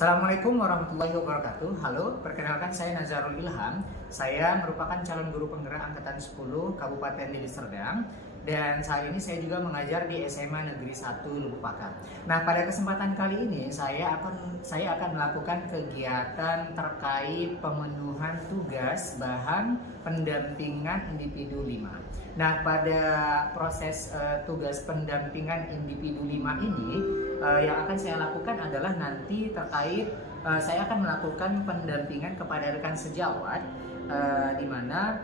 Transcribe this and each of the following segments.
Assalamualaikum warahmatullahi wabarakatuh. Halo, perkenalkan saya Nazarul Ilham. Saya merupakan calon guru penggerak angkatan 10 Kabupaten Deli Serdang. Dan saat ini saya juga mengajar di SMA Negeri 1 Lubuk Pakam. Nah, pada kesempatan kali ini saya akan melakukan kegiatan terkait pemenuhan tugas bahan pendampingan individu 5. Nah, pada proses tugas pendampingan individu 5 ini yang akan saya lakukan adalah nanti terkait saya akan melakukan pendampingan kepada rekan sejawat di mana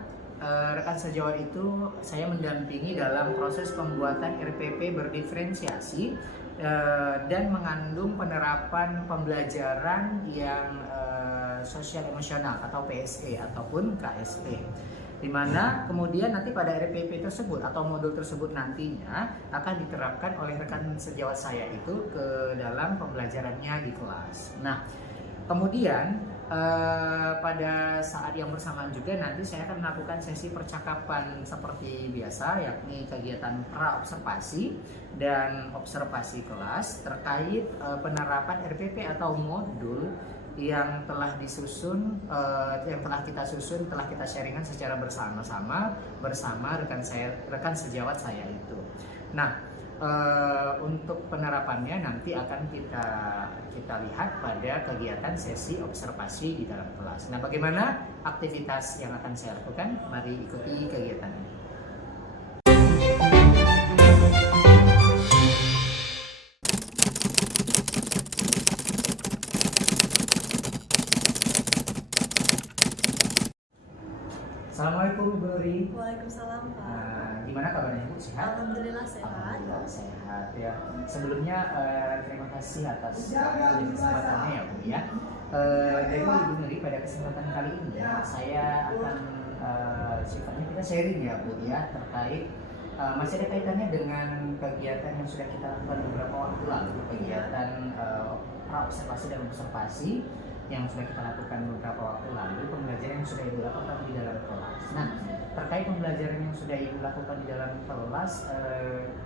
rekan sejawat itu saya mendampingi dalam proses pembuatan RPP berdiferensiasi dan mengandung penerapan pembelajaran yang sosial emosional atau PSE ataupun KSE, di mana kemudian nanti pada RPP tersebut atau modul tersebut nantinya akan diterapkan oleh rekan sejawat saya itu ke dalam pembelajarannya di kelas. Nah, kemudian pada saat yang bersamaan juga nanti saya akan melakukan sesi percakapan seperti biasa, yakni kegiatan pra-observasi dan observasi kelas terkait penerapan RPP atau modul yang telah disusun, yang telah kita susun, telah kita sharingkan secara bersama-sama bersama rekan sejawat saya itu. Nah, untuk penerapannya nanti akan kita lihat pada kegiatan sesi observasi di dalam kelas. Nah, bagaimana aktivitas yang akan saya lakukan? Mari ikuti kegiatannya. Assalamualaikum Bu Nuri. Waalaikumsalam Pak. Gimana kabarnya Bu? Sehat? Alhamdulillah sehat. Alhamdulillah sehat ya. Sebelumnya terima kasih atas kesempatannya ya Bu ya. Jadi Bu Nuri, pada kesempatan kali ini saya akan sifatnya kita sharing ya Bu ya, terkait masih ada kaitannya dengan kegiatan yang sudah kita lakukan beberapa waktu lalu, kegiatan pra-observasi dan observasi yang sudah kita lakukan beberapa waktu lalu, pembelajaran yang sudah Ibu lakukan di dalam kelas. Nah, terkait pembelajaran yang sudah Ibu lakukan di dalam kelas,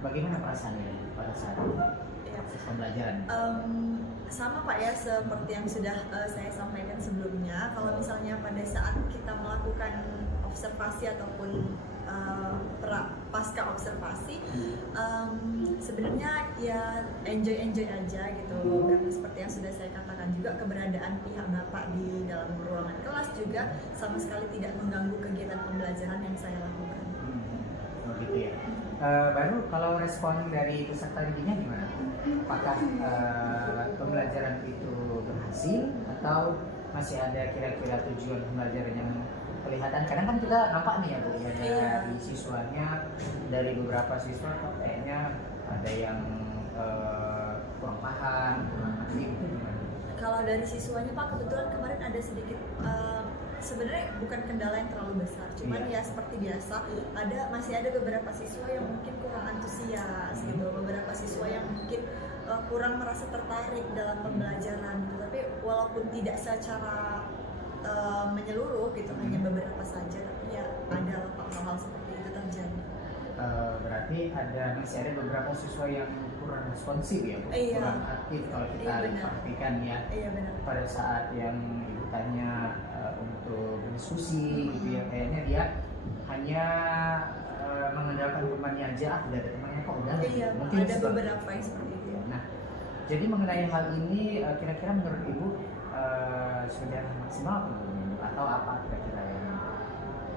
bagaimana perasaannya pada saat proses pembelajaran? Sama Pak ya, seperti yang sudah saya sampaikan sebelumnya, kalau misalnya pada saat kita melakukan observasi ataupun pasca observasi, sebenarnya ya enjoy aja gitu, karena seperti yang sudah saya katakan juga, keberadaan pihak Bapak di dalam ruangan kelas juga sama sekali tidak mengganggu kegiatan pembelajaran yang saya lakukan. Begitu ya. Baru kalau respon dari peserta didiknya gimana? Apakah pembelajaran itu berhasil atau masih ada kira-kira tujuan pembelajaran yang kelihatan? Kadang kan kita nampak nih ya Bu ya, dari siswanya, dari beberapa siswa kayaknya ada yang kurang paham, kurang ngerti, itu gimana? Kalau dari siswanya Pak, kebetulan kemarin ada sedikit sebenarnya bukan kendala yang terlalu besar, cuman ya seperti biasa masih ada beberapa siswa yang mungkin kurang antusias gitu, beberapa siswa yang mungkin kurang merasa tertarik dalam pembelajaran gitu. Tapi walaupun tidak secara menyeluruh gitu, hanya beberapa saja, tapi ya ada hal-hal seperti itu terjadi. Berarti masih ada beberapa siswa yang kurang responsif ya Bu? Kurang aktif kalau kita perhatikan ya. Benar. Pada saat yang Ibu tanya untuk berdiskusi gitu ya, kayaknya dia hanya mengandalkan temannya aja, udah ada temannya kok udah. Mungkin ada beberapa yang seperti itu. Nah, jadi mengenai hal ini kira-kira menurut Ibu sudah maksimal atau apa kira-kira yang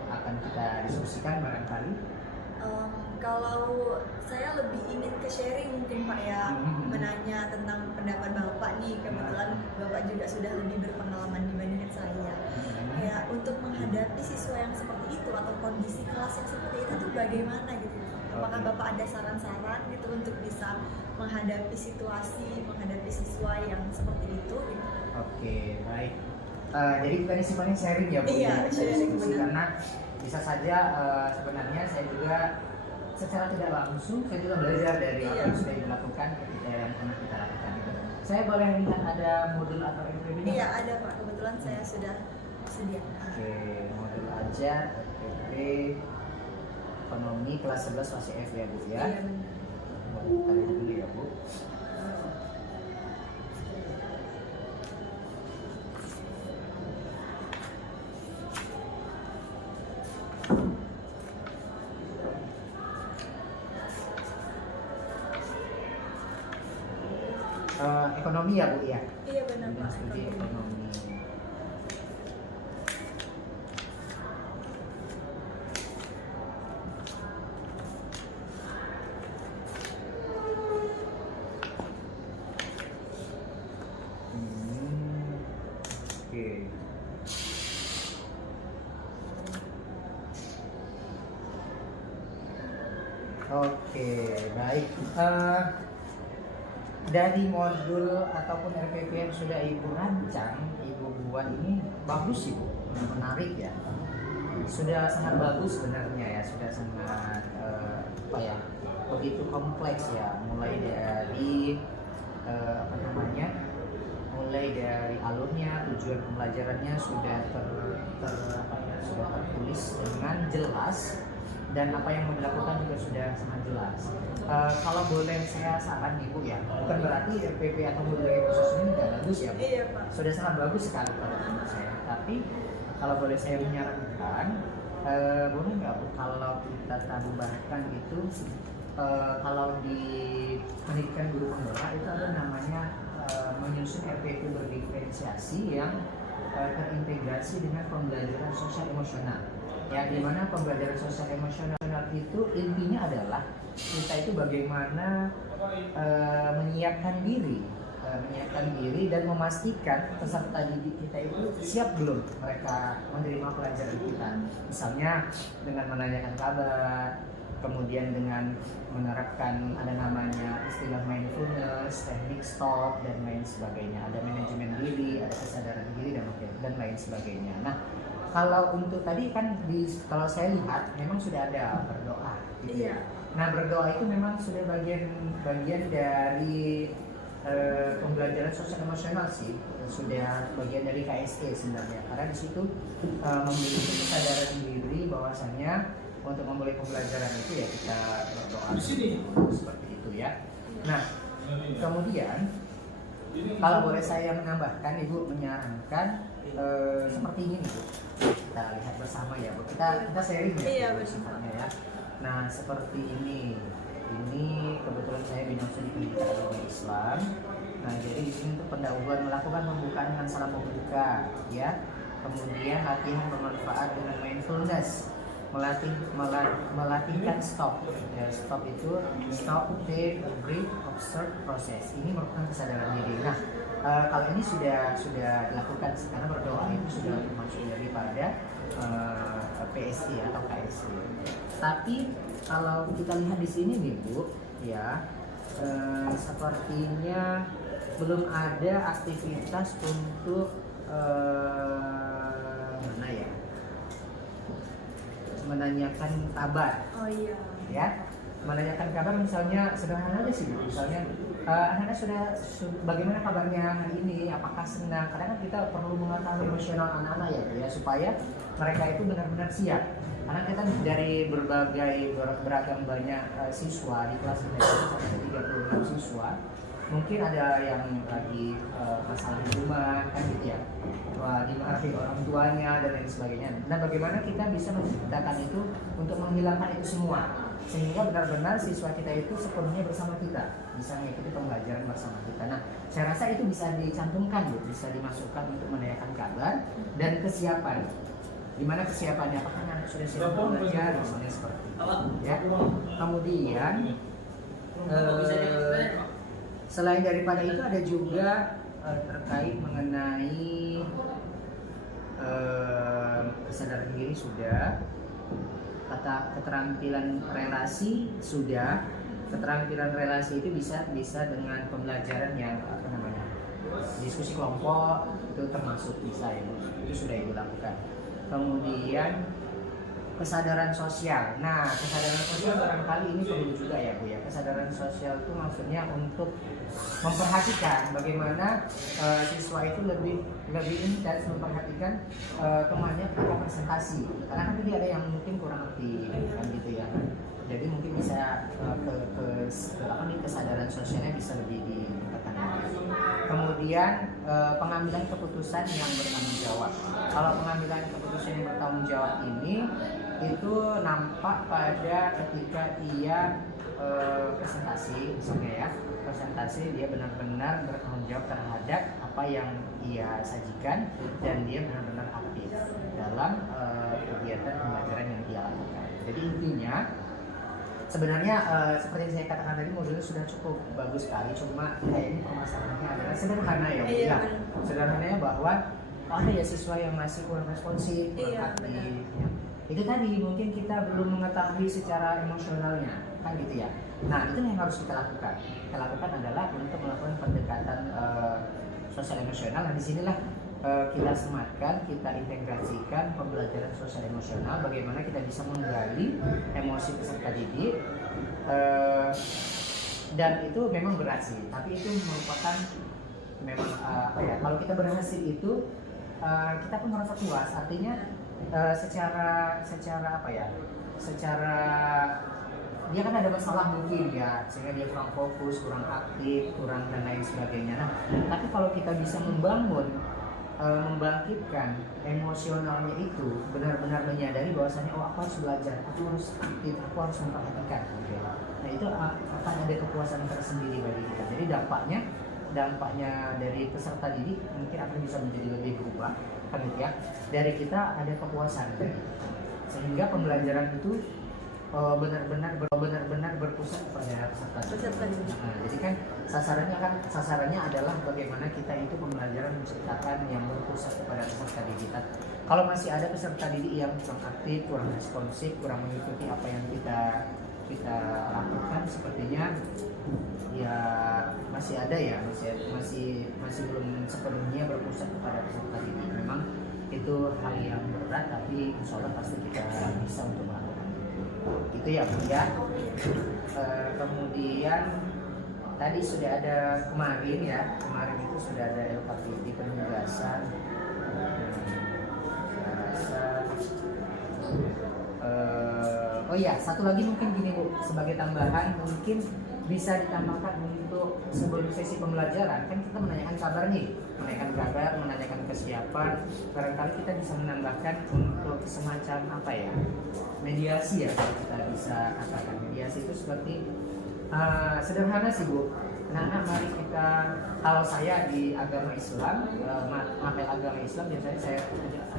akan kita diskusikan barangkali? Kalau saya lebih ingin ke sharing mungkin Pak ya, menanya tentang pendapat Bapak nih, kebetulan Bapak juga sudah lebih berpengalaman dibandingkan saya. Ya, untuk menghadapi siswa yang seperti itu atau kondisi kelas yang seperti itu tuh bagaimana gitu? Apakah Bapak ada saran-saran gitu untuk bisa menghadapi situasi, menghadapi siswa yang seperti itu gitu? Oke, baik. Jadi kita ini sifatnya sharing ya Bu? Iya, sharing karena bisa saja sebenarnya saya juga secara tidak langsung saya juga belajar dari apa yang sudah dilakukan ketika yang pernah kita lakukan itu. Saya boleh lihat ada modul atau RPP-nya? Iya ada Pak, kebetulan saya sudah sediakan. Oke, modul aja RPP ekonomi kelas 11 masih F ya Bu ya? Iya benar. Kita lihat dulu ya Bu. ekonomi ya Bu ya. Iya benar Bidang Pak. studi ekonomi. Oke. Oke, baik. Dari modul ataupun RPP yang sudah Ibu rancang, Ibu buat ini bagus sih Bu, menarik ya. Sudah sangat bagus sebenarnya ya, sudah sangat apa ya, begitu kompleks ya. Mulai dari apa namanya, mulai dari alurnya, tujuan pembelajarannya sudah apa ya, sudah tertulis dengan jelas. Dan apa yang mau dilakukan juga sudah sangat jelas. Kalau boleh saya saran Ibu ya, bukan berarti RPP atau modul khusus ini tidak bagus ya Bu. Iya Pak. Sudah sangat bagus sekali pada menurut saya. Tapi kalau boleh saya menyarankan, boleh nggak Bu kalau kita tambahkan itu, kalau di pendidikan guru penggerak itu ada namanya menyusun RPP berdiferensiasi yang terintegrasi dengan pembelajaran sosial emosional. Ya, di mana pembelajaran sosial emosional itu intinya adalah kita itu bagaimana menyiapkan diri dan memastikan peserta didik kita itu siap belum mereka menerima pelajaran kita. Misalnya dengan menanyakan kabar, kemudian dengan menerapkan ada namanya istilah mindfulness, teknik stop dan lain sebagainya. Ada manajemen diri, ada kesadaran diri dan lain sebagainya. Nah, kalau untuk tadi kan kalau saya lihat memang sudah ada berdoa gitu. Iya. Nah, berdoa itu memang sudah bagian dari pembelajaran sosial emosional sih, sudah bagian dari KSE sebenarnya. Karena di situ memiliki kesadaran diri bahwasanya untuk memulai pembelajaran itu ya kita berdoa seperti itu ya. Nah, kemudian kalau boleh saya menambahkan, Ibu menyarankan seperti ini Bu. Kita lihat bersama ya Bu. Kita sharing ya. Iya, bersama ya. Nah, seperti ini. Ini kebetulan saya bidang studi pendidikan agama Islam. Nah, jadi di sini untuk pendahuluan melakukan pembukaan dengan salam membuka ya. Kemudian latihan bermanfaat dengan mindfulness. Melatihkan stop. Ya, stop itu stop, take, breathe, observe, process. Ini merupakan kesadaran diri. Nah, kalau ini sudah dilakukan karena berdoa itu sudah termasuk daripada PSI atau KSI. Tapi kalau kita lihat di sini nih Bu, ya sepertinya belum ada aktivitas untuk mana ya? Menanyakan kabar. Oh iya. Ya, menanyakan kabar misalnya sederhana aja sih Bu. Misalnya anak-anak sudah bagaimana kabarnya hari ini, apakah senang? Karena kan kita perlu mengetahui emosional anak-anak ya supaya mereka itu benar-benar siap. Karena kita dari beragam banyak siswa di kelas kita itu sampai 36 siswa, mungkin ada yang lagi masalah di rumah kan gitu ya, dimarahi orang tuanya dan lain sebagainya. Nah, bagaimana kita bisa menciptakan itu untuk menghilangkan itu semua sehingga benar-benar siswa kita itu sepenuhnya bersama kita, bisa mengikuti pembelajaran bersama kita. Nah, saya rasa itu bisa dicantumkan Bu, bisa dimasukkan untuk menanyakan kabar dan kesiapan. Gimana kesiapannya? Apakah anak sudah siap belajar? Misalnya seperti itu. Ya. Kemudian selain daripada itu ada juga terkait mengenai kesadaran diri sudah, keterampilan relasi sudah. Keterampilan relasi itu bisa dengan pembelajaran yang apa namanya, diskusi kelompok itu termasuk bisa ya Bu. Itu sudah Ibu lakukan. Kemudian kesadaran sosial. Nah, kesadaran sosial barangkali ini perlu juga ya Bu ya. Kesadaran sosial itu maksudnya untuk memperhatikan bagaimana siswa itu lebih intens memperhatikan kemampuannya ketika presentasi. Karena kan tadi ada yang mungkin kurang ngerti kan gitu ya. Jadi mungkin bisa kesadaran sosialnya bisa lebih ditekankan. Kemudian pengambilan keputusan yang bertanggung jawab. Kalau pengambilan keputusan yang bertanggung jawab ini itu nampak pada ketika ia presentasi misalnya ya, presentasi dia benar-benar bertanggung jawab terhadap apa yang ia sajikan dan dia benar-benar aktif dalam kegiatan pembelajaran yang dia lakukan. Jadi intinya sebenarnya seperti yang saya katakan tadi, modulnya sudah cukup bagus sekali, cuma kayaknya permasalahannya adalah sederhana ya, Bu. Ya, sederhananya bahwa ada ya siswa yang masih kurang responsif, kurang aktif. Ya. Itu tadi mungkin kita belum mengetahui secara emosionalnya, kan gitu ya. Nah, itu yang harus kita lakukan. Kita lakukan adalah untuk melakukan pendekatan sosial emosional. Nah, disinilah kita sematkan, kita integrasikan pembelajaran sosial emosional, bagaimana kita bisa menggali emosi peserta didik, dan itu memang berat sih, tapi itu merupakan memang apa ya, kalau kita berhasil itu kita pun merasa puas, artinya secara apa ya, secara dia kan ada masalah mungkin ya, sehingga dia kurang fokus, kurang aktif, kurang dan lain sebagainya. Nah, tapi kalau kita bisa membangkitkan emosionalnya itu, benar-benar menyadari bahwasanya aku harus belajar, aku harus aktif, aku harus memperhatikan gitu. Nah, itu akan ada kepuasan tersendiri bagi kita. Jadi dampaknya dari peserta didik mungkin akan bisa menjadi lebih berubah, kan gitu ya. Dari kita ada kepuasan, sehingga pembelajaran itu benar-benar berpusat pada peserta didik. Nah, jadi kan sasarannya adalah bagaimana kita itu pembelajaran menciptakan yang berpusat kepada peserta didik. Kalau masih ada peserta didik yang kurang aktif, kurang responsif, kurang mengikuti apa yang kita lakukan, sepertinya ya masih ada ya, masih belum sepenuhnya berpusat kepada peserta didik. Memang itu hal yang berat, tapi insya Allah pasti kita bisa untuk melakukan itu ya, Bu ya. Kemudian tadi sudah ada kemarin itu sudah ada LKPD penugasan. Saya rasa oh ya, satu lagi mungkin gini, Bu, sebagai tambahan mungkin bisa ditambahkan untuk sebelum sesi pembelajaran, kan kita menanyakan kabar nih, menanyakan kesiapan. Barangkali kita bisa menambahkan untuk semacam apa ya, mediasi ya, kalau kita bisa katakan. Mediasi itu seperti sederhana sih, Bu. Anak-anak, mari kita, kalau saya di agama Islam, materi agama Islam, biasanya saya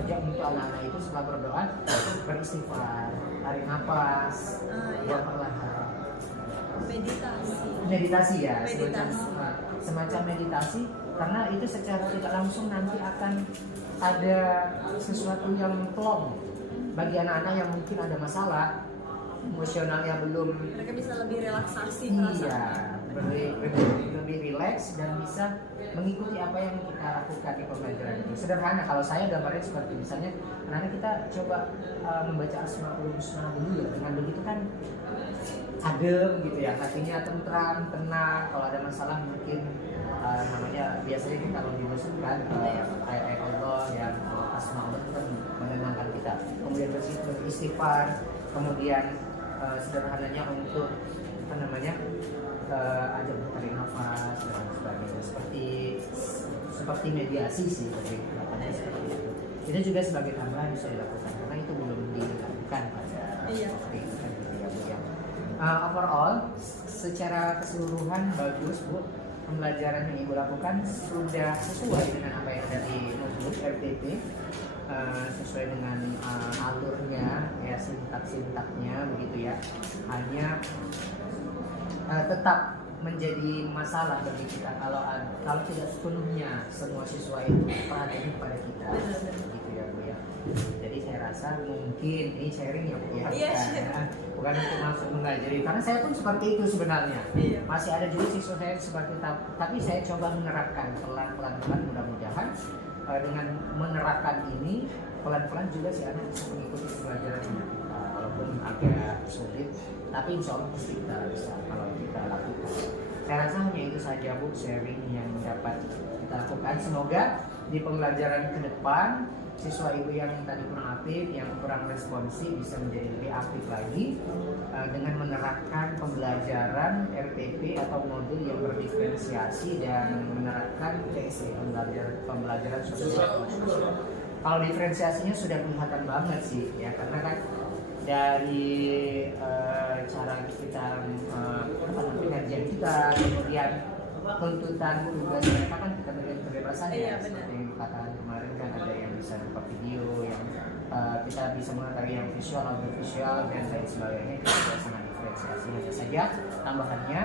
ajak untuk anak-anak itu setelah berdoa beristighfar, tarik nafas, buang perlahan. Meditasi ya, semacam meditasi, karena itu secara tidak langsung nanti akan ada sesuatu yang plong bagi anak-anak yang mungkin ada masalah emosionalnya belum, mereka bisa lebih relaksasi, lebih rileks dan bisa mengikuti apa yang kita lakukan di pembelajaran itu. Sederhana, kalau saya gambarnya seperti misalnya anak-anak kita coba membaca Asmaul Husna dulu ya, dengan begitu kan adem gitu ya, hatinya tentram, tenang. Kalau ada masalah mungkin namanya biasanya kita kalau dimusuhkan ayat-ayat Allah yang Asmaul itu kan menenangkan kita. Kemudian beristighfar, kemudian sederhananya untuk apa namanya ajak tarik nafas dan sebagainya, seperti mediasi sih, lebih seperti itu. Itu juga sebagai tambahan bisa dilakukan karena itu belum dilakukan pada waktu itu kan gitu ya, Bu ya. Overall secara keseluruhan bagus, Bu, pembelajaran yang Ibu lakukan sudah sesuai dengan apa yang ada di notebook RTP, sesuai dengan alurnya ya, sintaknya begitu ya. Hanya tetap menjadi masalah bagi kita kalau tidak sepenuhnya semua siswa itu perhatian kepada kita, gitu ya, Bu ya. Jadi saya rasa mungkin ini sharing ya, Bu ya, bukan untuk langsung mengajari, karena saya pun seperti itu sebenarnya. Masih ada juga siswa saya seperti itu, tapi saya coba menerapkan pelan-pelan, mudah-mudahan dengan menerapkan ini pelan-pelan juga si anak bisa mengikuti pembelajaran kita, walaupun agak sulit, tapi insya Allah pasti kita bisa kalau kita lakukan. Saya rasa hanya itu saja, Bu, sharing yang dapat kita lakukan. Semoga di pembelajaran ke depan siswa Ibu yang tadi kurang aktif, yang kurang responsif bisa menjadi lebih aktif lagi dengan menerapkan pembelajaran RTP atau modul yang berdiferensiasi dan menerapkan PSE, pembelajaran sosial. Kalau diferensiasinya sudah kelihatan banget sih ya, karena kan dari cara kita pengerjaan kita, kemudian tuntutan tugas mereka kan kita berikan kebebasan ya, seperti yang dikatakan kemarin kan ada yang bisa berupa video, yang kita bisa mengetahui yang visual, audio visual dan lain sebagainya. Kita juga sangat diferensiasi. Hanya saja tambahannya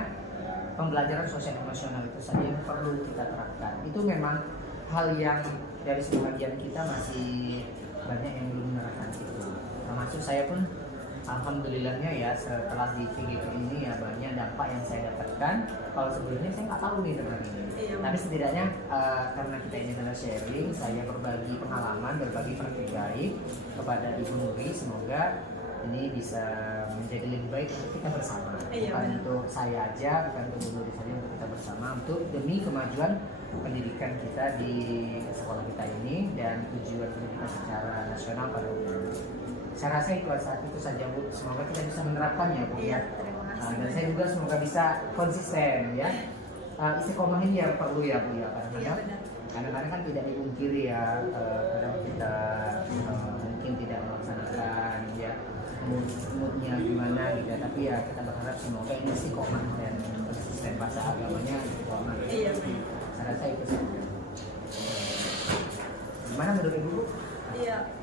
pembelajaran sosial emosional itu saja yang perlu kita terapkan. Itu memang hal yang dari sebagian kita masih banyak yang belum menerapkan itu. Termasuk saya pun alhamdulillahnya ya setelah di VGP ini ya banyak dampak yang saya dapatkan. Kalau sebelumnya saya nggak tahu nih tentang ini. Tapi setidaknya karena kita ini adalah sharing, saya berbagi pengalaman, berbagi praktik baik kepada Ibu Nuri. Semoga ini bisa menjadi lebih baik untuk kita bersama. Bukan untuk saya aja, bukan untuk Ibu Nuri saja, untuk kita bersama, untuk demi kemajuan pendidikan kita di sekolah kita ini dan tujuan pendidikan secara nasional pada umumnya. Saya rasa itu saja Bu. Semoga kita bisa menerapkannya Bu ya. Dan saya juga semoga bisa konsisten ya. Istiqomah ini yang perlu ya Bu ya. Kadang-kadang kan tidak dipungkiri ya. Kadang kita mungkin tidak melaksanakan ya moodnya gimana gitu. Tapi ya kita berharap semoga ini istiqomah dan konsisten, bahasa agamanya istiqomah. Iya. Saya rasa itu saja. Gimana menurut Ibu? Iya.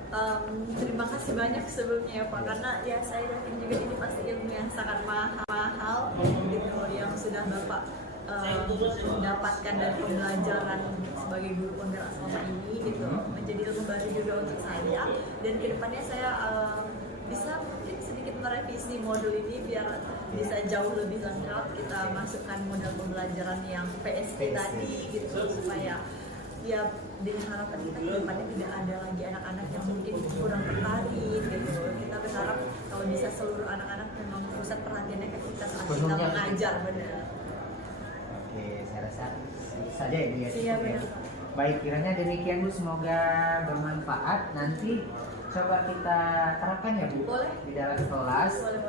Terima kasih banyak sebelumnya ya Pak, karena ya saya yakin juga ini pasti ilmu yang sangat mahal gitu yang sudah Bapak mendapatkan dari pembelajaran sebagai guru penggerak selama ini gitu, menjadi ilmu baru juga untuk saya, dan kedepannya saya bisa mungkin sedikit merevisi modul ini biar bisa jauh lebih lengkap. Kita masukkan model pembelajaran yang PSP tadi gitu, supaya ya dengan harapan kita ke depannya tidak ada lagi anak-anak yang mungkin kurang tertarik gitu. Kita berharap kalau bisa seluruh anak-anak memang pusat perhatiannya ke kita saat kita mengajar, benar. Oke, saya rasa saja ya Bu ya. Iya benar. Baik, kiranya demikian Bu, semoga bermanfaat. Nanti coba kita terapkan ya Bu. Boleh. Di dalam kelas. Boleh.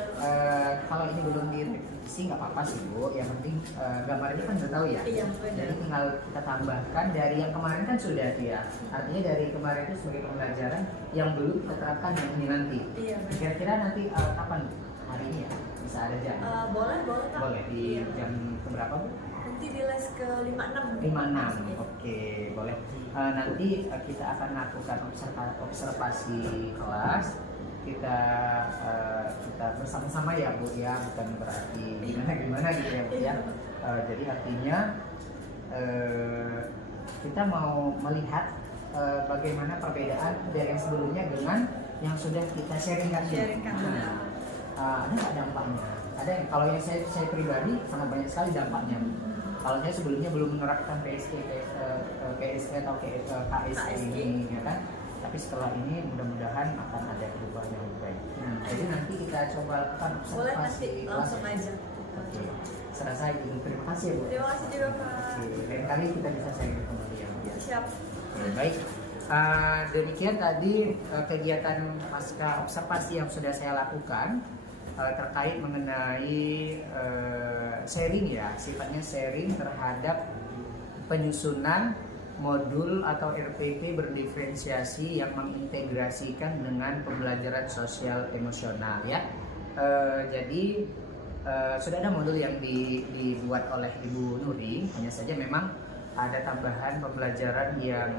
Kalau ini belum direvisi nggak apa-apa sih Bu. Yang penting gambarnya kan udah tahu ya. Iya benar. Jadi tinggal kita tambahkan dari yang kemarin kan sudah ya. Artinya dari kemarin itu sebagai pembelajaran yang belum kita terapkan yang ini nanti. Iya benar. Kira-kira nanti kapan? Hari ini ya? Bisa ada jam? Boleh Pak. Boleh di jam keberapa Bu? Nanti di les ke 56. 56, oke, boleh. Nanti kita akan lakukan observasi kelas. Kita bersama-sama ya Bu ya, bukan berarti gimana gitu ya Bu ya. Jadi artinya kita mau melihat bagaimana perbedaan dari yang sebelumnya dengan yang sudah kita sharingkan. Ada nggak dampaknya? Ada yang kalau yang saya pribadi sangat banyak sekali dampaknya. Kalau saya sebelumnya belum menerapkan PSE atau KSE ini ya kan, tapi setelah ini mudah-mudahan akan ada perubahan yang lebih baik. Jadi nanti kita coba lakukan observasi. Boleh nanti langsung aja. Oke, serasa itu. Terima kasih ya Bu. Terima kasih juga Pak. Lain kali kita bisa sharing kembali ya Bu. Siap. Baik. Demikian tadi kegiatan pasca observasi yang sudah saya lakukan terkait mengenai sharing ya, sifatnya sharing terhadap penyusunan modul atau RPP berdiferensiasi yang mengintegrasikan dengan pembelajaran sosial emosional ya. Jadi sudah ada modul yang dibuat oleh Ibu Nuri, hanya saja memang ada tambahan pembelajaran yang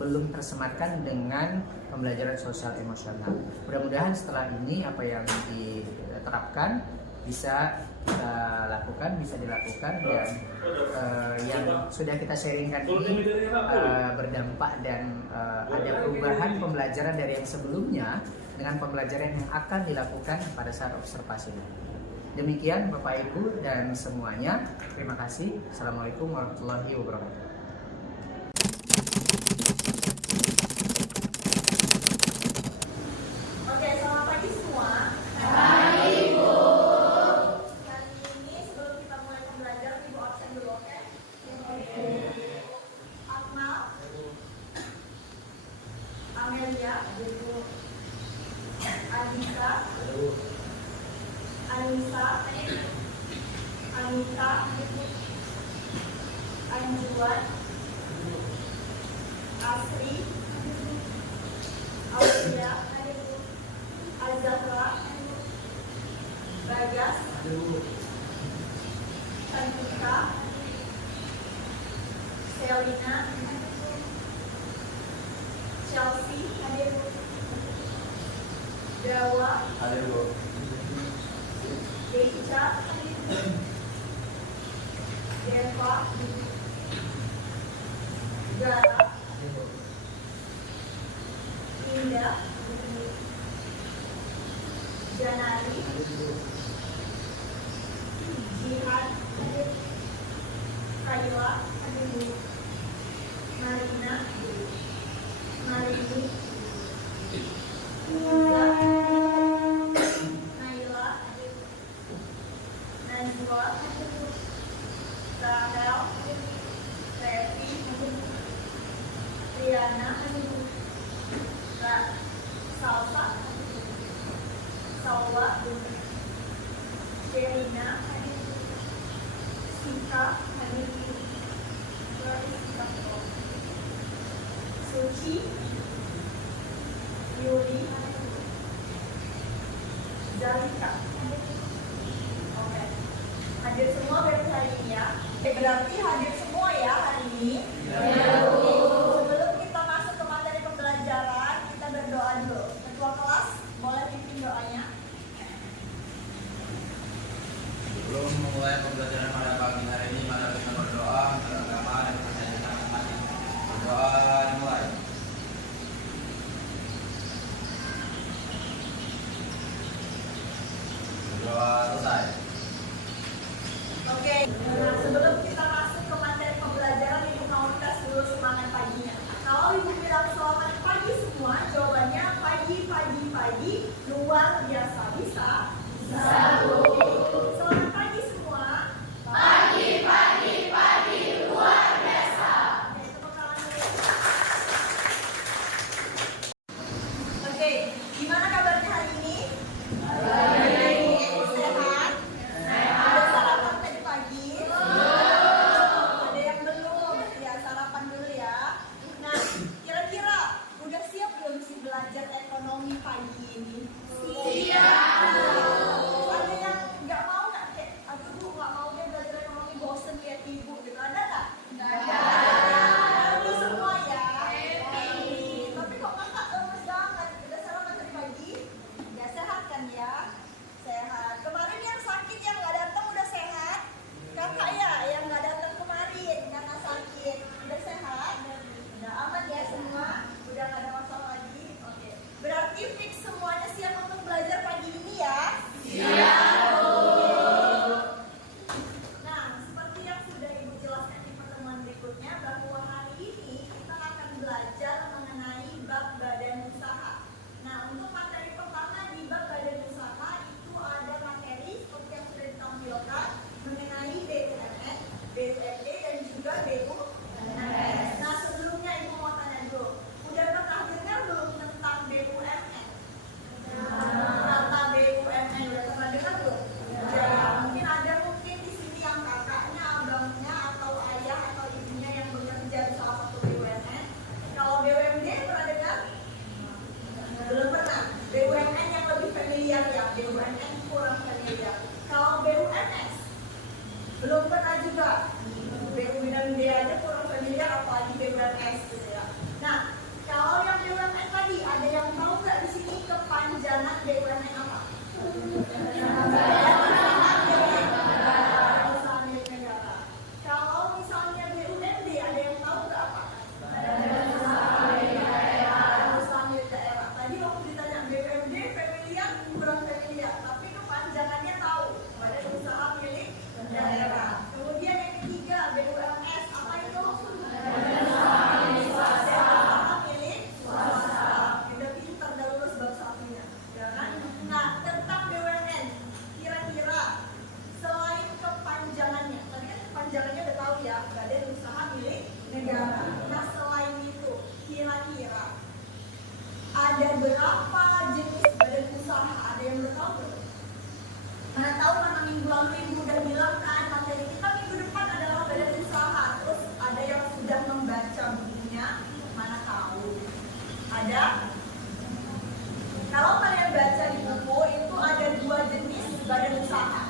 belum tersematkan dengan pembelajaran sosial emosional. Mudah-mudahan setelah ini apa yang diterapkan bisa kita lakukan, bisa dilakukan, dan yang sudah kita sharingkan ini berdampak dan ada perubahan pembelajaran dari yang sebelumnya dengan pembelajaran yang akan dilakukan pada saat observasi ini. Demikian Bapak Ibu dan semuanya. Terima kasih. Assalamualaikum warahmatullahi wabarakatuh. Anjuan, Asri, Aulia, Azam, Cantika, Selina, Chelsea, hadir Bu. Dawa, Hadir Bu. Deja, Deva, Gara, Indah, Janari, Jihan, Kayla, Marina, Marini, Indah, Naila, Najwa, Rahel, Revi, Riana, Salsa, Salwa, Sherina, Sika, Suci, Yuri, Zalika. Oke, hadir semua berarti hari ini ya. Berarti hadir semua ya hari ini. Sebelum kita masuk ke materi pembelajaran, kita berdoa dulu. Ketua kelas, boleh pimpin doanya. Sebelum memulai pembelajaran pada pagi hari ini, mari kita berdoa untuk agama dan percaya masing-masing. Berdoa dimulai. Berdoa selesai. Oke, nah, sebelum kita masuk ke materi pembelajaran, Ibu mau tes dulu semangat paginya. Kalau Ibu bilang selamat pagi semua, jawabannya pagi, luar biasa. Bisa? Bisa. Selamat pagi semua. Pagi, luar biasa. Oke, tepuk tangan dulu. Oke, gimana kabarnya hari ini? Sehat? Ada sarapan tadi pagi? Ada yang belum? Ya, sarapan dulu ya. Nah, kira-kira udah siap belum sih belajar ekonomi pagi ini? Siap. Ada yang nggak mau nggak? Kayak, aduh Bu, nggak mau deh belajar ekonomi, bosen lihat Ibu gitu. Ada nggak? Nggak ada. Happy semua ya? Happy. Tapi kok kakak lemes banget? Udah sarapan tadi pagi? Ya sehat kan ya? Sehat. Kemarin yang sakit yang nggak datang udah sehat? Kakak ya yang nggak datang kemarin karena sakit udah sehat? Udah aman ya semua? Udah nggak ada masalah lagi? Oke. Berarti fix semuanya siap untuk belajar pagi ini ya? Siap. Nah, seperti yang sudah Ibu jelaskan di pertemuan berikutnya bahwa hari ini kita akan belajar mengenai bab badan usaha. Nah, untuk materi pertama di bab badan usaha itu ada materi seperti yang sudah ditampilkan mengenai BUMN, BUMD dan juga BUMS. Nah, sebelumnya Ibu mau tanya dulu, udah pernah dengar belum tentang BUMN? Kata BUMN udah pernah dengar belum? Ya, mungkin di sini yang kakaknya, abangnya, atau ayah atau ibunya yang bekerja di salah satu BUMN. Kalau BUMD pernah dengar? Belum pernah. BUMN yang lebih familiar ya, BUMN kurang familiar. Kalau BUMS belum pernah juga. BUMD aja kurang familiar, apalagi BUMS gitu ya. Nah, kalau yang BUMN tadi ada yang tahu nggak di sini kepanjangan BUMN apa? Usaha milik negara. Kalau misalnya BUMD ada yang tahu nggak apa? Usaha milik daerah. Tadi waktu ditanya BUMD familiar, kurang familiar, tapi kepanjangannya tahu. Badan usaha milik daerah. Kemudian yang ketiga BUMS apa itu? Usaha milik swasta. Udah pintar, udah lulus bab satunya, ya kan? Nah, tentang BUMN, kira-kira selain kepanjangannya, tadi kan kepanjangannya udah tahu ya, badan usaha milik negara. Nah, selain itu, kira-kira ada berapa jenis badan usaha? Ada yang udah tahu belum? Mana tahu karena minggu lalu Ibu udah bilang kan materi kita minggu depan adalah badan usaha. Terus ada yang sudah membaca bukunya, mana tahu? Ada? Kalau kalian baca di buku itu ada 2 jenis badan usaha.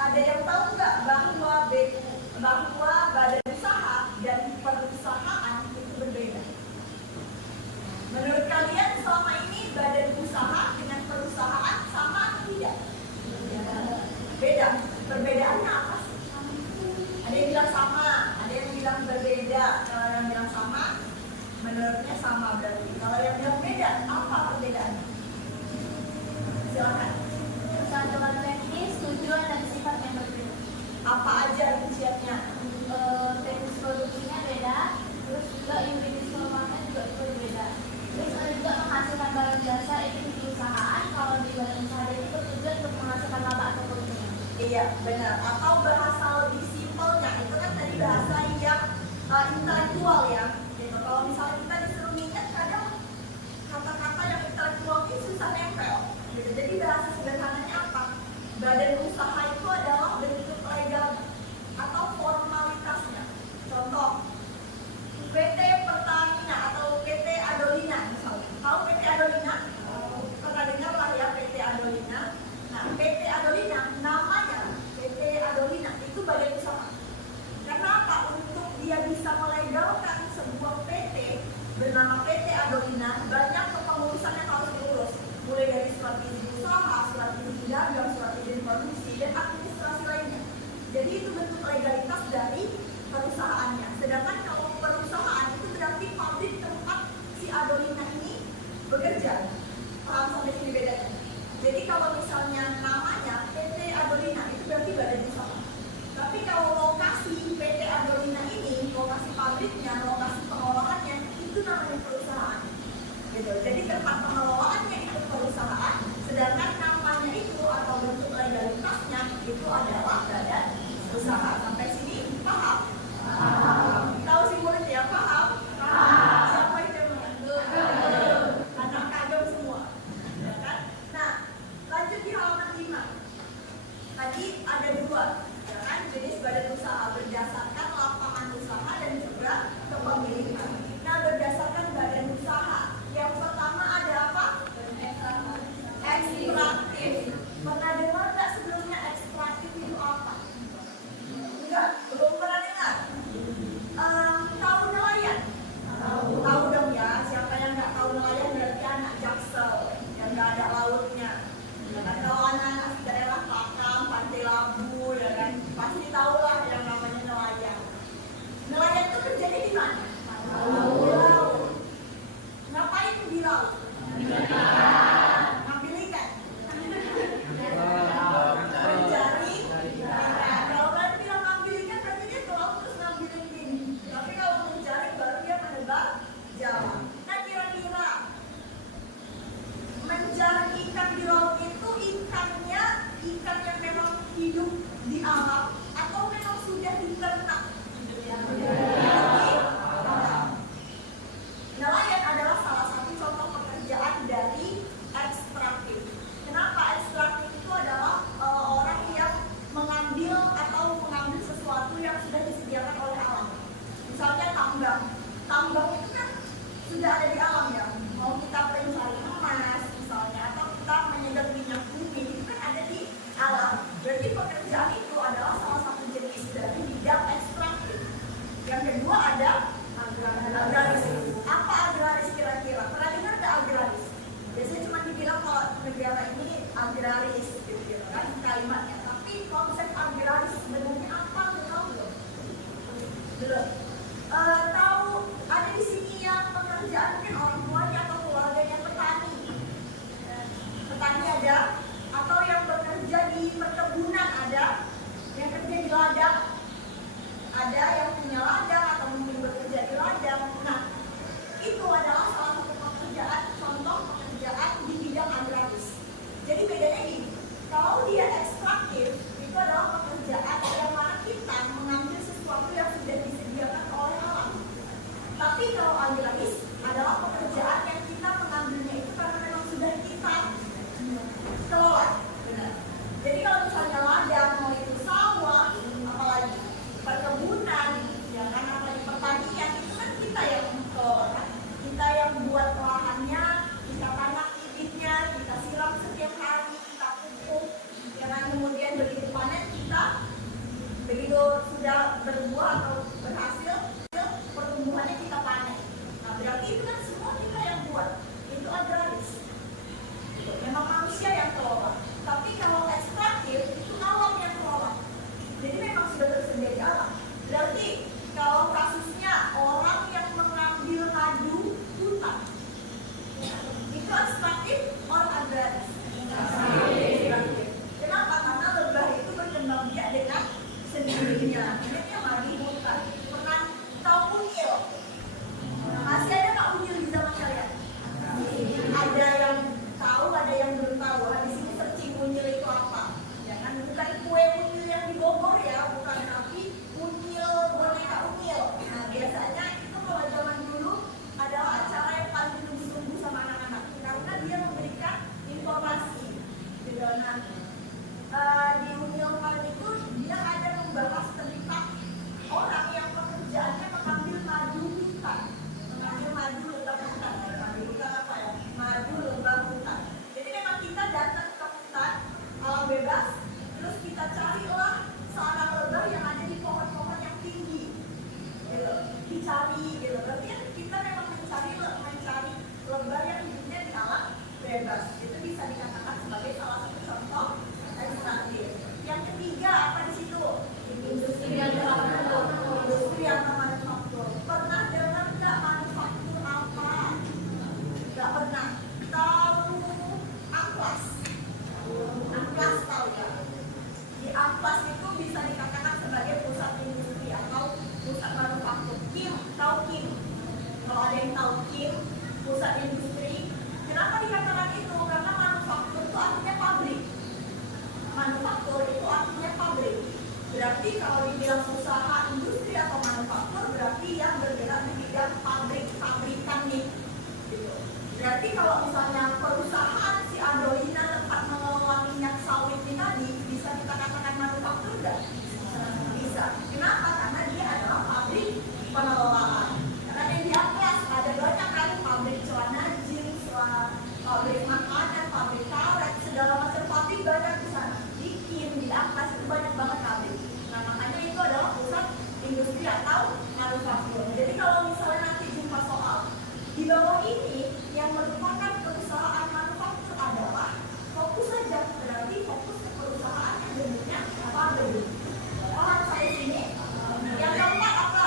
Ada yang tahu nggak bahwa badan usaha dan perusahaan itu berbeda? Menurut kalian selama ini badan usaha dengan perusahaan sama atau tidak? Beda. Perbedaannya apa sih? Ada yang bilang sama, ada yang bilang berbeda. Kalau yang bilang sama, menurutnya sama berarti. Kalau yang bilang beda, apa perbedaannya? Silakan. Ketentuan teknis, tujuan dan sifat yang berbeda. Apa aja rinciannya? Teknis produksinya beda, terus juga unit keuangannya juga itu berbeda. Terus ada juga menghasilkan barang jasa itu di perusahaan. Kalau di badan usaha itu bertujuan untuk menghasilkan laba atau keuntungan. Iya, benar. Atau bahasa lebih simpelnya, itu kan tadi bahasa yang intelektual ya. Gitu. Kalau misalnya kita disuruh ingat, kadang kata-kata yang intelektual ini susah nempel. Gitu. Jadi bahasa sederhananya apa? Badan usaha itu adalah bentuk legal atau formalitasnya. Contoh, PT Pertamina atau PT Adolina misalnya. Tahu PT Adolina? Pernah dengar lah ya PT Adolina. Nah, PT Adolina namanya PT Adolina itu badan usaha. Kenapa? Untuk dia bisa melegalkan sebuah PT bernama PT Adolina, banyak kepengurusan yang harus diurus. Mulai dari surat izin usaha, surat izin dagang, surat izin produksi, dan administrasi lainnya. Jadi itu bentuk legalitas dari perusahaannya. Sedangkan kalau perusahaan itu berarti pabrik tempat si Adolina ini bekerja. Paham sampai sini bedanya? Jadi kalau misalnya namanya PT Adolina itu berarti badan usaha. Tapi kalau lokasi PT Adolina ini, lokasi pabriknya, lokasi pengolahannya itu namanya perusahaan. Gitu. Jadi tempat pengelolaannya itu perusahaan, sedangkan namanya itu atau bentuk legalitasnya itu adalah badan usaha. Sampai sini paham? Paham. Tahu sih murid ya, paham? Paham. Siapa yang mengerti? Anak kagum semua. Ya kan? Nah, lanjut di halaman 5. Tadi ada 2, ya kan? Jenis badan usaha berdasarkan lapangan usaha dan juga kepemilikan. Nah, berdasarkan badan usaha, yang pertama ada apa? Ekstraktif. Pernah dengar nggak sebelumnya ekstraktif itu apa? Enggak, belum pernah dengar. Tahu nelayan? Tahu dong ya. Siapa yang nggak tahu nelayan berarti anak Jaksel yang nggak ada lautnya. Ya kan? Kalau anak daerah Pakam, Pantai Labu, ya kan, pasti tahu lah yang namanya nelayan. Nelayan itu kerjanya di mana? Di laut. Ngapain di laut? Ngambil ikan. Mencari ikan. Kalau kalian bilang ngambil ikan berarti dia ke laut terus ngambilin gini. Tapi kalau mencari baru dia menebak jalan. Nah, kira-kira mencari ikan di laut itu ikannya ikan yang memang hidup di alam atau memang sudah diternak? Nelayan adalah salah satu contoh pekerjaan dari ekstraktif. Kenapa ekstraktif itu adalah orang yang mengambil sesuatu yang sudah disediakan oleh alam. Misalnya tambang. Tambang itu kan sudah ada di alam ya. Mau kita mencari emas misalnya atau kita menyedot minyak bumi itu kan ada di alam. Berarti pekerjaan itu adalah sudah berbuah atau berhasil, pertumbuhannya kita panen. Nah, berarti itu kan semua kita yang buat. Itu agraris. Memang manusia yang kelola. Tapi kalau ekstraktif itu alam yang kelola. Jadi memang sudah tersedia di alam. Berarti kalau kasusnya orang yang mengambil madu hutan, itu ekstraktif orang agraris. Kenapa? Karena lebah itu berkembang biak dengan sendirinya. Ini madu hutan. Pernah tahu unyil? Masih ada nggak unyil di zaman kalian? Ada yang tahu, ada yang belum tahu. Di sini searching unyil itu apa? Ya kan, bukan kue unyil yang di Bogor ya, bukan, tapi unyil, boneka unyil. Nah, biasanya itu kalau zaman dulu adalah acara yang paling ditunggu-tunggu sama anak-anak karena dia memberikan informasi. Gitu. Nah, di unyil kali itu dia ada membahas tentang orang yang pekerjaannya mengambil madu hutan, mengambil madu lembah hutan. Madu hutan apa ya? Madu lembah hutan. Jadi memang kita datang ke hutan alam bebas, terus kita carilah sarang lebah yang ada di pohon-pohon yang tinggi, gitu. Dicari, gitu. Berarti kita memang mencari lebah yang hidupnya di alam bebas. Itu bisa dikatakan sebagai salah satu contoh ekstraktif. Yang ketiga apa di situ? Industri yang manufaktur. Pernah dengar nggak manufaktur apa? Nggak pernah. Tahu amplas? Amplas tahu nggak? Di amplas itu bisa dikatakan sebagai pusat industri atau pusat manufaktur. Kim, tahu Kim? Kalau ada yang tahu Kim, pusat industri. Kenapa dikatakan itu? Karena manufaktur itu artinya pabrik. Manufaktur itu artinya pabrik. Berarti kalau dibilang usaha industri atau manufaktur, berarti yang bergerak di bidang pabrikan nih. Gitu. Berarti kalau misalnya perusahaan si Adoina tempat mengelola minyak sawit ini tadi, bisa kita katakan manufaktur enggak? Bisa. Kenapa? Karena dia adalah pabrik pengelolaan. Karena di atas ada banyak kan pabrik celana jeans, pabrik makanan, pabrik karet, segala macam pabrik banyak di sana. Di atas itu banyak banget pabrik. Nah, makanya itu adalah pusat industri atau manufaktur. Jadi kalau misalnya nanti jumpa soal di bawah ini yang merupakan perusahaan manufaktur adalah fokus saja, berarti fokus ke perusahaan yang bentuknya pabrik. Paham saya sini? Yang keempat apa?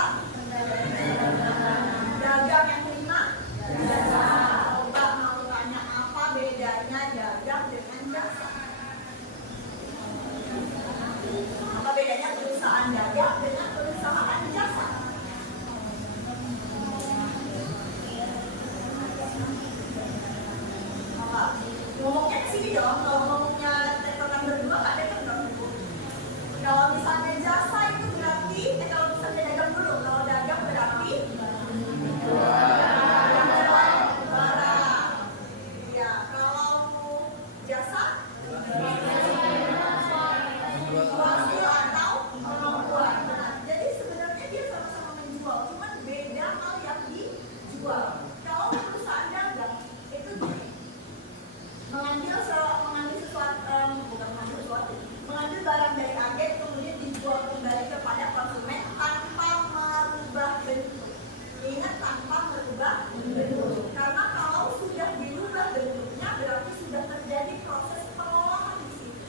Dagang. Yang kelima? Jasa. Coba mau tanya apa bedanya dagang dengan jasa? Apa bedanya perusahaan dagang dengan perusahaan jasa? Ngomongnya ke sini dong, kalau ngomongnya tektokan berdua nggak tektokan dulu. Kalau misalnya jasa itu berarti, kalau misalnya dagang dulu, kalau dagang berarti barang. Ya, kalau jasa jual atau kemampuan. Nah, jadi sebenarnya dia sama-sama menjual, cuman beda hal yang dijual. Kalau perusahaan dagang itu mengambil barang dari agen kemudian dijual kembali kepada konsumen tanpa merubah bentuk. Ingat, tanpa merubah bentuk. Karena kalau sudah dirubah bentuknya berarti sudah terjadi proses pengolahan di situ.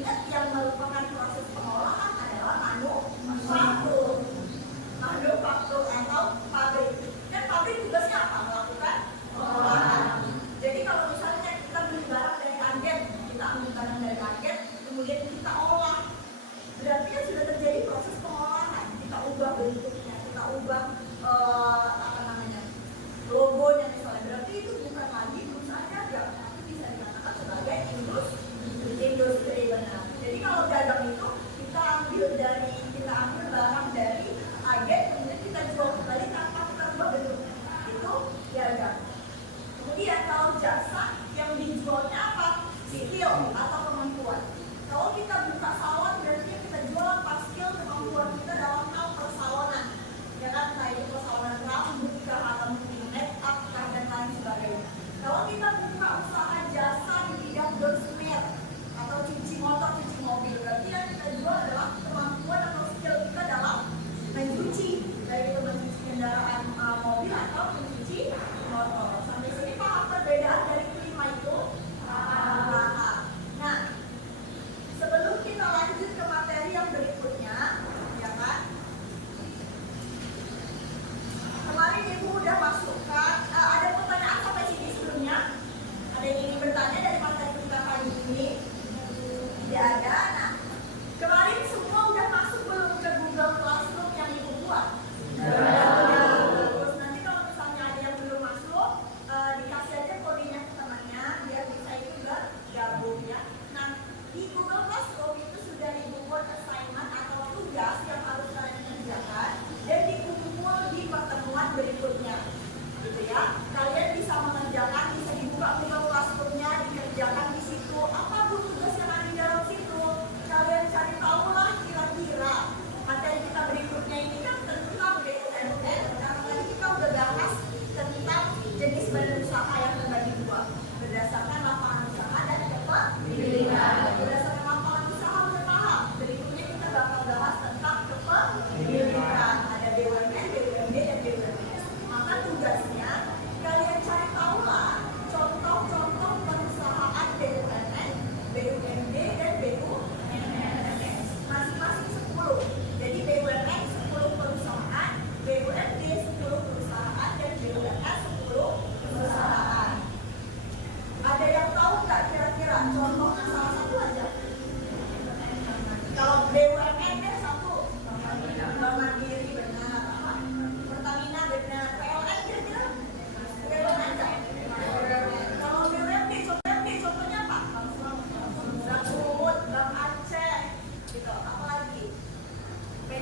Ingat, yang merupakan proses pengolahan adalah manufaktur atau pabrik. Dan pabrik tugasnya apa? Melakukan pengolahan. Jadi kalau misalnya kita beli barang dari agen, kita ambil barang dari agen, kemudian kita olah, berarti kan sudah terjadi proses pengolahan. Kita ubah bentuknya, kita ubah logonya misalnya. Berarti itu bukan lagi perusahaan dagang, tapi bisa dikatakan sebagai industri benar. Jadi kalau dagang itu kita ambil barang dari agen, kemudian kita jual kembali tanpa kita ubah bentuknya. Itu dagang. Kemudian kalau jasa yang dijualnya apa? Skill atau kemampuan. Kalau kita buka salon, berarti kita jual apa? Skill, kemampuan kita dalam hal persalonan. Ya kan? Nah, itu persalonan rambut kah, atau mungkin make up kah, dan lain sebagainya. Kalau kita buka usaha jasa di bidang bersmer atau cuci motor, cuci mobil, berarti yang kita jual adalah kemampuan atau skill kita dalam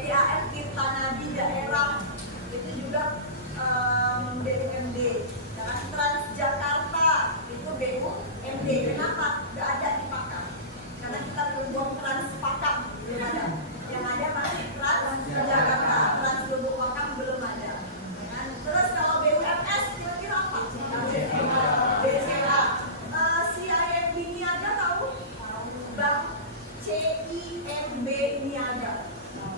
PDAM Tirta Nadi daerah itu juga BUMD. Dan Transjakarta itu BUMD. Kenapa? Nggak ada di Pakam. Karena kita belum Trans Pakam, belum ada. Yang ada masih Transjakarta, Trans Lubuk Pakam belum ada. Dan terus kalau BUMS kira-kira apa? BCA. CIMB Niaga tahu? Bank CIMB Niaga.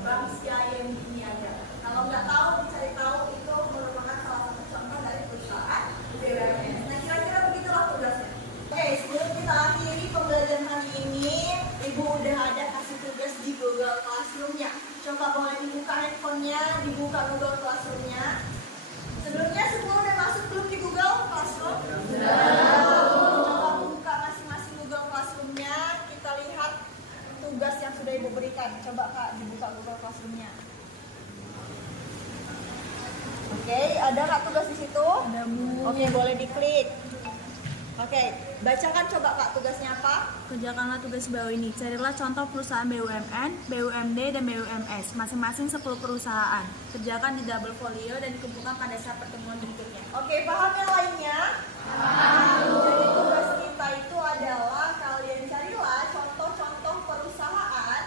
Bank CIMB Niaga. Kalau nggak tahu, dicari tahu, itu merupakan salah satu contoh dari perusahaan BUMN. Nah, kira-kira begitulah tugasnya. Oke, sebelum kita akhiri pembelajaran hari ini, Ibu udah ada kasih tugas di Google Classroom-nya. Coba boleh dibuka handphonenya, dibuka Google Classroom-nya. Sebelumnya semua udah masuk belum di Google Classroom? Coba buka masing-masing Google Classroom-nya, kita lihat tugas yang sudah Ibu berikan. Coba Kak, dibuka Google Classroom-nya. Oke, ada Kak tugas di situ? Ada, Bu. Oke, boleh diklik. Oke, bacakan coba Kak tugasnya apa? Kerjakanlah tugas bawah ini. Carilah contoh perusahaan BUMN, BUMD, dan BUMS, masing-masing 10 perusahaan. Kerjakan di double folio dan dikumpulkan pada saat pertemuan berikutnya. Oke, paham yang lainnya? Paham. Jadi tugas kita itu adalah kalian carilah contoh-contoh perusahaan,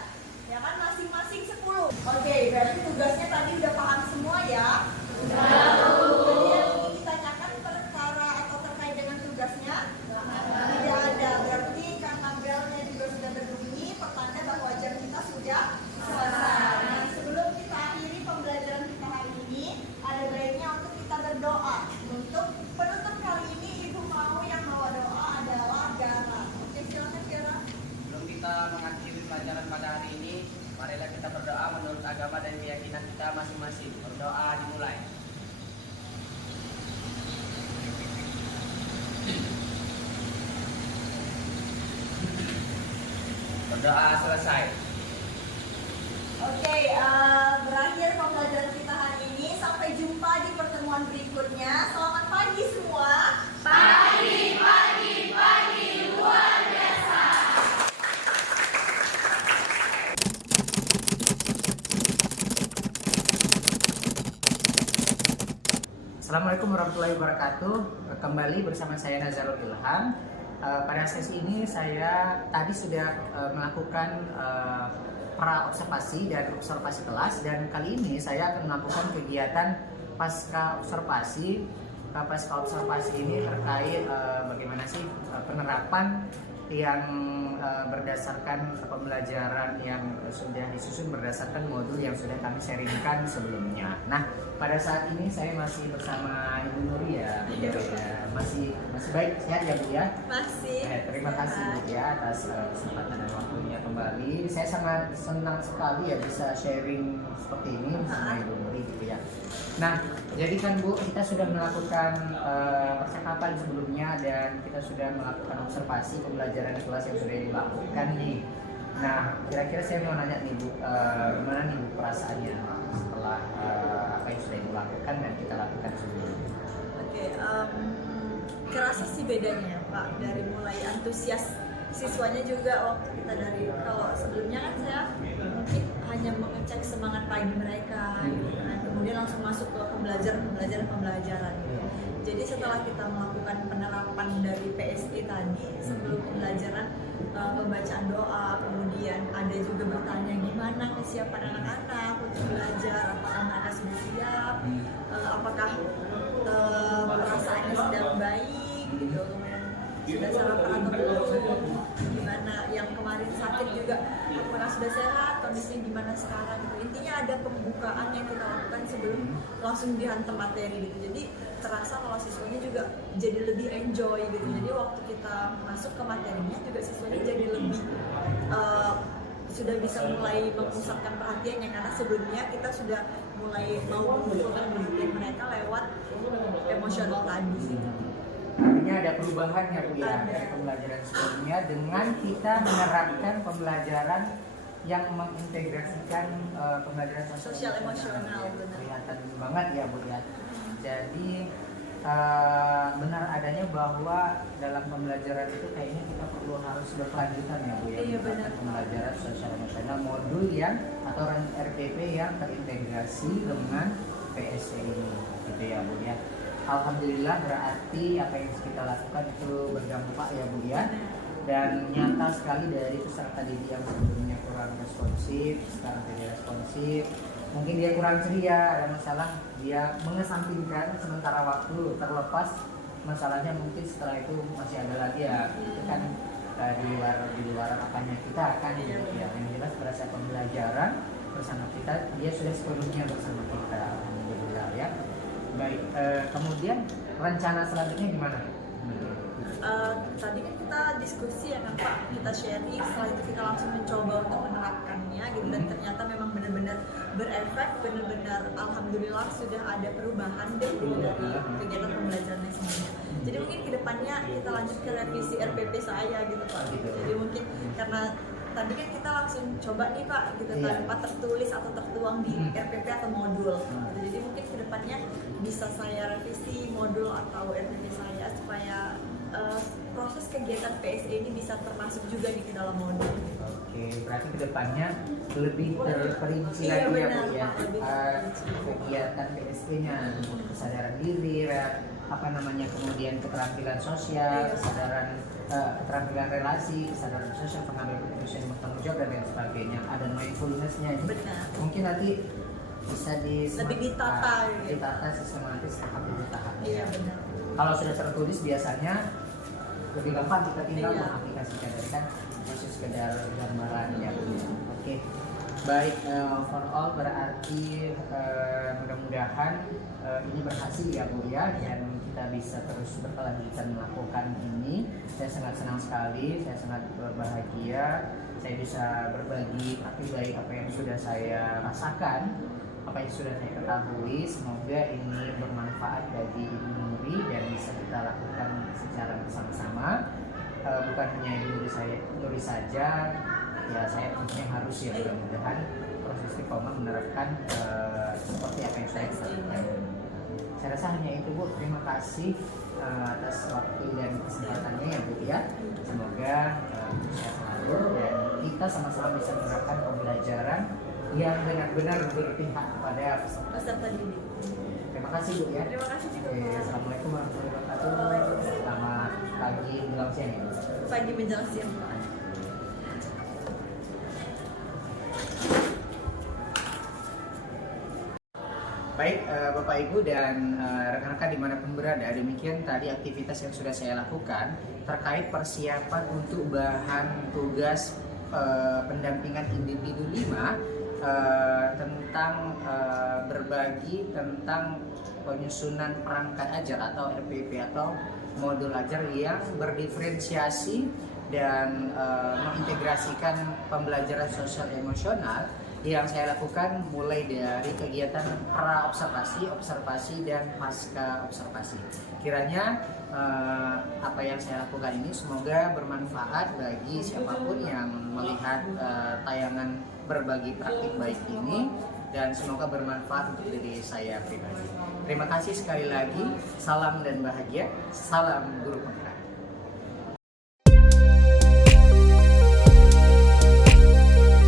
ya kan, masing-masing 10. Oke, berarti tugasnya tadi udah paham semua ya? Jadi yang ingin ditanyakan perkara atau terkait dengan tugasnya? Tidak ada. Berarti karena belnya juga sudah berbunyi, pertanda bahwa jam kita sudah selesai. Nah, sebelum kita akhiri pembelajaran kita hari ini, ada baiknya untuk kita berdoa. Untuk penutup kali ini, Ibu mau yang bawa doa adalah Gara. Oke, silakan Gara. Sebelum kita mengakhiri pelajaran pada hari ini, marilah kita berdoa menurut agama dan keyakinan kita masing-masing. Berdoa dimulai. Berdoa selesai. Oke, berakhir pembelajaran kita hari ini. Sampai jumpa di pertemuan berikutnya. Selamat pagi semua. Pagi, pagi, pagi, luar biasa. Assalamualaikum warahmatullahi wabarakatuh. Kembali bersama saya Nazarul Ilham. Pada sesi ini saya tadi sudah melakukan pra-observasi dan observasi kelas, dan kali ini saya akan melakukan kegiatan pasca observasi. Pasca observasi ini terkait bagaimana sih penerapan yang berdasarkan pembelajaran yang sudah disusun berdasarkan modul yang sudah kami sharingkan sebelumnya. Nah, pada saat ini saya masih bersama Ibu Nuri ya, Bu ya. Masih baik, sehat ya Bu ya? Masih. Terima kasih Bu ya atas kesempatan dan waktunya kembali. Saya sangat senang sekali ya bisa sharing seperti ini bersama Ibu Nuri gitu ya. Nah, jadi kan Bu, kita sudah melakukan percakapan sebelumnya dan kita sudah melakukan observasi pembelajaran kelas yang sudah dilakukan nih. Nah, kira-kira saya mau nanya nih Bu, gimana nih Bu perasaannya setelah apa yang sudah dilakukan dan kita lakukan sebelumnya? Oke, kerasa sih bedanya Pak, dari mulai antusias siswanya juga waktu kita dari, kalau sebelumnya kan saya mungkin hanya mengecek semangat pagi mereka gitu kan, kemudian langsung masuk ke pembelajaran gitu. Jadi setelah kita melakukan penerapan dari PSE tadi sebelum pembelajaran, pembacaan doa, kemudian ada juga bertanya gimana kesiapan anak-anak untuk belajar, apakah mereka sudah siap, apakah perasaannya sedang baik gitu, kemudian sudah sarapan atau belum, gimana yang kemarin sakit juga apakah sudah sehat, kondisinya gimana sekarang gitu. Intinya ada pembukaan yang kita lakukan sebelum langsung dihantam materi gitu. Jadi terasa kalau siswanya juga jadi lebih enjoy gitu. Jadi waktu kita masuk ke materinya juga siswanya jadi lebih sudah bisa mulai memusatkan perhatiannya, karena sebelumnya kita sudah mulai mau mengumpulkan perhatian mereka lewat emosional tadi. Artinya ada perubahan ya Bu ya dari pembelajaran sebelumnya dengan kita menerapkan pembelajaran yang mengintegrasikan pembelajaran Sosial emosional, benar. Kelihatan banget ya Bu ya. Jadi benar adanya bahwa dalam pembelajaran itu kayaknya kita perlu harus berkelanjutan ya Bu ya. Iya, benar. Pembelajaran sosial emosional modul yang atau RPP yang terintegrasi dengan PSE ini gitu ya Bu ya. Alhamdulillah berarti apa yang kita lakukan itu berdampak ya Bu ya. Dan nyata sekali dari peserta didik yang sebelumnya kurang responsif, sekarang jadi responsif. Mungkin dia kurang ceria, ada masalah, dia mengesampingkan sementara waktu, terlepas masalahnya mungkin setelah itu masih ada lagi ya. Itu kan di luar apanya kita akan gitu ya. Yang jelas pada saat pembelajaran bersama kita, dia sudah sepenuhnya bersama kita. Alhamdulillah ya. Baik, kemudian rencana selanjutnya gimana? Tadi kan kita diskusi ya kan Pak, kita sharing, setelah itu kita langsung mencoba untuk menerapkannya gitu, dan ternyata memang benar-benar berefek, benar-benar alhamdulillah sudah ada perubahan deh gitu dari kegiatan pembelajarannya semuanya. Jadi mungkin kedepannya kita lanjut ke revisi RPP saya gitu Pak. Jadi mungkin karena tadi kan kita langsung coba nih Pak gitu, tanpa tertulis atau tertuang di RPP atau modul gitu. Jadi mungkin kedepannya bisa saya revisi modul atau RPP saya supaya proses kegiatan PSE ini bisa termasuk juga di dalam modul. Oke, berarti kedepannya lebih terperinci Iya, lagi ya benar, Bu ya. Pak, lebih terperinci. Kegiatan PSE-nya, kesadaran diri, kemudian keterampilan sosial, kesadaran keterampilan relasi, kesadaran sosial, pengambil keputusan yang bertanggung jawab dan lain sebagainya. Ada mindfulness-nya ini. Benar. Mungkin nanti bisa Lebih ditata gitu. ditata sistematis tahap demi tahap. Iya benar. Kalau sudah tertulis biasanya lebih gampang kita tinggal Iya. mengaplikasikan, dari kan masih sekedar gambaran ya Bu. Oke. Baik, for all berarti mudah-mudahan ini berhasil ya Bu ya, dan kita bisa terus berkelanjutan melakukan ini. Saya sangat senang sekali, saya sangat berbahagia saya bisa berbagi tapi baik apa yang sudah saya rasakan, apa yang sudah saya ketahui. Semoga ini bermanfaat bagi Ibu Nuri dan bisa kita lakukan secara bersama-sama. Bukan hanya Ibu Nuri saja, ya saya tentunya harus ya, mudah-mudahan proses istiqomah menerapkan seperti apa yang saya katakan. Saya rasa hanya itu Bu. Terima kasih atas waktu dan kesempatannya ya Bu ya. Semoga sehat selalu dan kita sama-sama bisa menerapkan pembelajaran yang benar-benar berpihak kepada Peserta didik. Terima kasih Bu ya. Terima kasih juga Pak. Assalamualaikum warahmatullahi wabarakatuh. Waalaikumsalam. Selamat pagi menjelang siang ya. Pagi menjelang siang Pak. Baik Bapak Ibu dan rekan-rekan dimanapun berada, demikian tadi aktivitas yang sudah saya lakukan terkait persiapan untuk bahan tugas pendampingan individu 5 tentang berbagi tentang penyusunan perangkat ajar atau RPP atau modul ajar yang berdiferensiasi dan mengintegrasikan pembelajaran sosial emosional yang saya lakukan mulai dari kegiatan pra-observasi, observasi, dan pasca observasi. Kiranya apa yang saya lakukan ini semoga bermanfaat bagi siapapun yang melihat tayangan berbagi praktik baik ini, dan semoga bermanfaat untuk diri saya pribadi. Terima kasih sekali lagi, salam dan bahagia, salam guru penggerak.